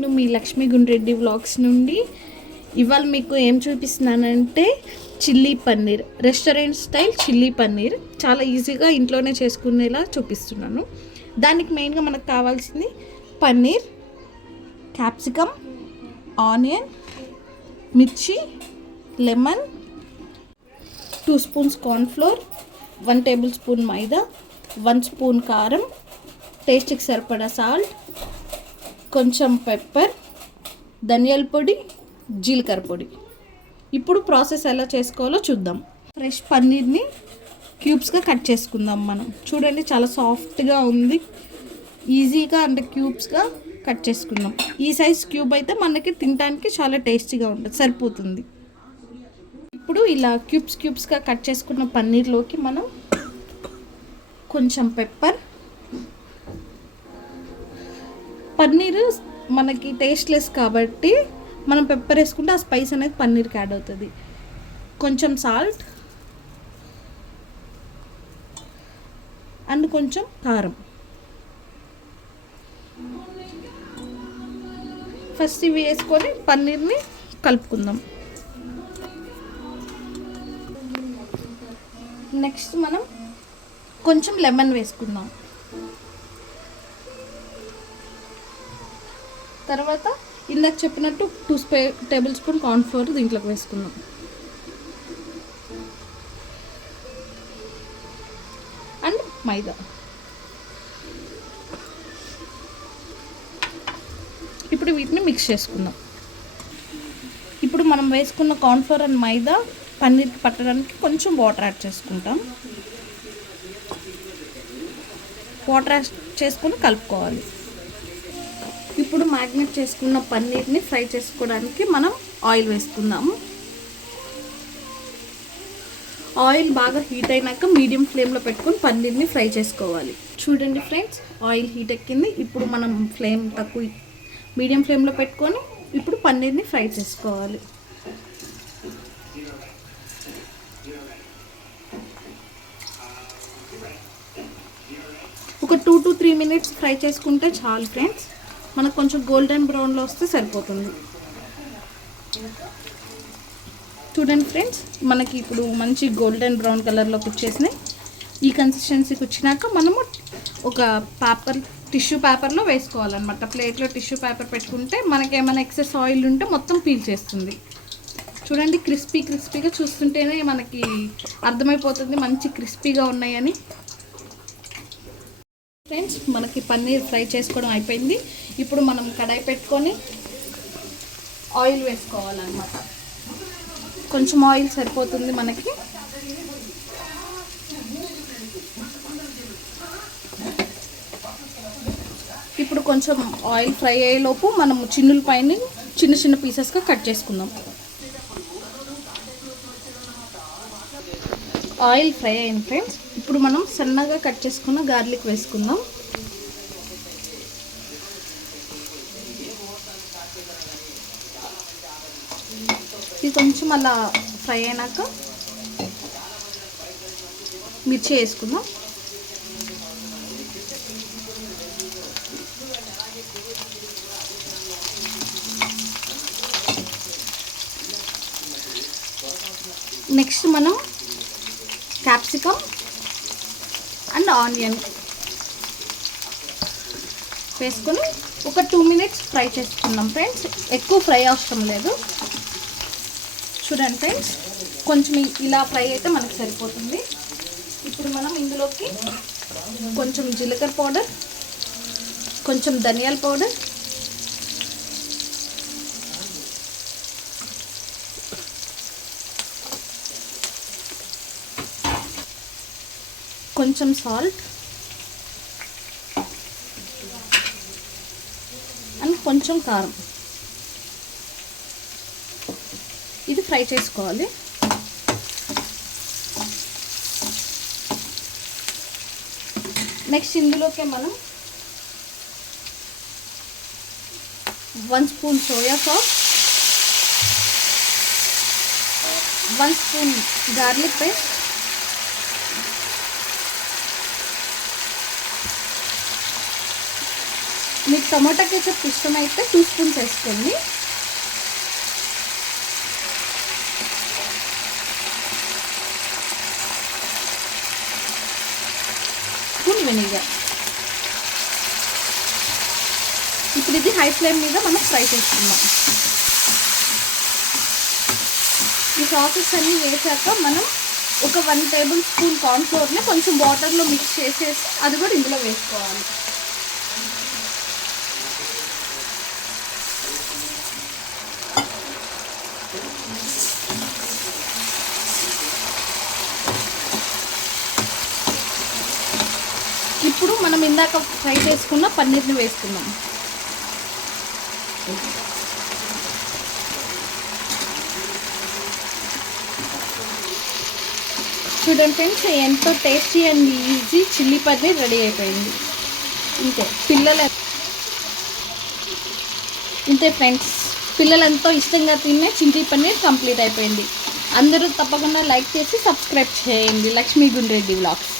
నేను మీ లక్ష్మీ గుండ్రెడ్డి వ్లాగ్స్ నుండి ఇవాళ మీకు ఏం చూపిస్తున్నానంటే chilli paneer, restaurant style chilli paneer చాలా ఈజీగా ఇంట్లోనే చేసుకునేలా చూపిస్తున్నాను. దానికి మెయిన్గా మనకు కావాల్సింది పన్నీర్, క్యాప్సికమ్, ఆనియన్, మిర్చి, lemon, 2 spoons cornflour, 1 tablespoon maida, 1 spoon కారం, టేస్ట్కి సరిపడా సాల్ట్, కొంచెం పెప్పర్, ధనియాల పొడి, జీలకర్ర పొడి. ఇప్పుడు ప్రాసెస్ ఎలా చేసుకోవాలో చూద్దాం. ఫ్రెష్ పన్నీర్ని క్యూబ్స్గా కట్ చేసుకుందాం. మనం చూడండి చాలా సాఫ్ట్గా ఉంది. ఈజీగా అంటే క్యూబ్స్గా కట్ చేసుకుందాం. ఈ సైజ్ క్యూబ్ అయితే మనకి తినడానికి చాలా టేస్టీగా ఉంటుంది, సరిపోతుంది. ఇప్పుడు ఇలా క్యూబ్స్గా కట్ చేసుకున్న పన్నీర్లోకి మనం కొంచెం పెప్పర్, పన్నీర్ మనకి టేస్ట్లెస్ కాబట్టి మనం పెప్పర్ వేసుకుంటే ఆ స్పైస్ అనేది పన్నీర్కి యాడ్ అవుతుంది. కొంచెం సాల్ట్ అండ్ కొంచెం కారం. ఫస్ట్ ఇవి వేసుకొని పన్నీర్ని కలుపుకుందాం. నెక్స్ట్ మనం కొంచెం లెమన్ వేసుకుందాం. తర్వాత ఇందాక చెప్పినట్టు 2 టేబుల్ స్పూన్ కార్న్ఫ్లోర్ దీంట్లోకి వేసుకుందాం. అండ్ మైదా. ఇప్పుడు వీటిని మిక్స్ చేసుకుందాం. ఇప్పుడు మనం వేసుకున్న కార్న్ఫ్లోర్ అండ్ మైదా పన్నీర్కి పట్టడానికి కొంచెం వాటర్ యాడ్ చేసుకుంటాం. వాటర్ యాడ్ చేసుకొని కలుపుకోవాలి. ఇప్పుడు మ్యాగ్నేట్ చేసుకున్న పన్నీర్ని ఫ్రై చేసుకోవడానికి మనం ఆయిల్ వేసుకుందాము. ఆయిల్ బాగా హీట్ అయినాక మీడియం ఫ్లేమ్లో పెట్టుకొని పన్నీర్ని ఫ్రై చేసుకోవాలి. చూడండి ఫ్రెండ్స్, ఆయిల్ హీట్ ఎక్కింది. ఇప్పుడు మనం ఫ్లేమ్ తక్కువ మీడియం ఫ్లేమ్లో పెట్టుకొని ఇప్పుడు పన్నీర్ని ఫ్రై చేసుకోవాలి. ఒక 2 to 3 మినిట్స్ ఫ్రై చేసుకుంటే చాలు ఫ్రెండ్స్. మనకు కొంచెం గోల్డెన్ బ్రౌన్లో వస్తే సరిపోతుంది. చూడండి ఫ్రెండ్స్, మనకి ఇప్పుడు మంచి గోల్డెన్ బ్రౌన్ కలర్లోకి వచ్చేసినాయి. ఈ కన్సిస్టెన్సీకి వచ్చినాక మనము ఒక టిష్యూ పేపర్లో వేసుకోవాలన్నమాట. ప్లేట్లో టిష్యూ పేపర్ పెట్టుకుంటే మనకి ఏమైనా ఎక్సెస్ ఆయిల్ ఉంటే మొత్తం పీల్ చేస్తుంది. చూడండి, క్రిస్పీగా చూస్తుంటేనే మనకి అర్థమైపోతుంది మంచి క్రిస్పీగా ఉన్నాయని. ఫ్రెండ్స్, మనకి పన్నీర్ ఫ్రై చేసుకోవడం అయిపోయింది. ఇప్పుడు మనం కడాయి పెట్టుకొని ఆయిల్ వేసుకోవాలన్నమాట. కొంచెం ఆయిల్ సరిపోతుంది మనకి. ఇప్పుడు కొంచెం ఆయిల్ ఫ్రై అయ్యేలోపు మనము చిన్నుల పైన చిన్న పీసెస్గా కట్ చేసుకుందాం. ఆయిల్ ఫ్రై అయింది ఫ్రెండ్స్. ఇప్పుడు మనం సన్నగా కట్ చేసుకున్న గార్లిక్ వేసుకుందాం. ఇది కొంచెం అలా ఫ్రై అయినాక మిర్చి వేసుకుందాం. నెక్స్ట్ మనం క్యాప్సికమ్ అండ్ ఆనియన్ వేసుకొని ఒక 2 మినిట్స్ ఫ్రై చేసుకుందాం ఫ్రెండ్స్. ఎక్కువ ఫ్రై అవసరం లేదు. చూడండి ఫ్రెండ్స్, కొంచెం ఇలా ఫ్రై అయితే మనకు సరిపోతుంది. ఇప్పుడు మనం ఇందులోకి కొంచెం జీలకర్ర పౌడర్, కొంచెం ధనియాల పౌడర్, కొంచెం సాల్ట్ అండ్ కొంచెం కారం. ఇది ఫ్రై చేసుకోవాలి. నెక్స్ట్ ఇందులోకి మనం 1 spoon soya sauce, 1 spoon garlic paste, మీకు టమాటా కెచప్ ఇష్టమైతే 2 స్పూన్స్ వేసుకోండి. Spoon vinegar. ఇప్పుడు ఇది హై ఫ్లేమ్ మీద మనం ఫ్రై చేసుకుందాం. ఈ సాసెస్ అన్నీ వేసాక మనం ఒక 1 టేబుల్ స్పూన్ కార్న్ఫ్లోర్ని కొంచెం వాటర్లో మిక్స్ చేసేసి అది కూడా ఇందులో వేసుకోవాలి. ఇప్పుడు మనం ఇందాక ఫ్రై చేసుకున్న పన్నీర్ని వేసుకుందాం. చూడండి ఫ్రెండ్స్, ఎంతో tasty and easy chilli paneer ready అయిపోయింది. ఇంతే ఫ్రెండ్స్, పిల్లలు ఎంతో ఇష్టంగా తినే చిల్లీ పన్నీర్ కంప్లీట్ అయిపోయింది. అందరూ తప్పకుండా లైక్ చేసి సబ్స్క్రైబ్ చేయండి లక్ష్మీ గుండ్రెడ్డి వ్లాగ్స్.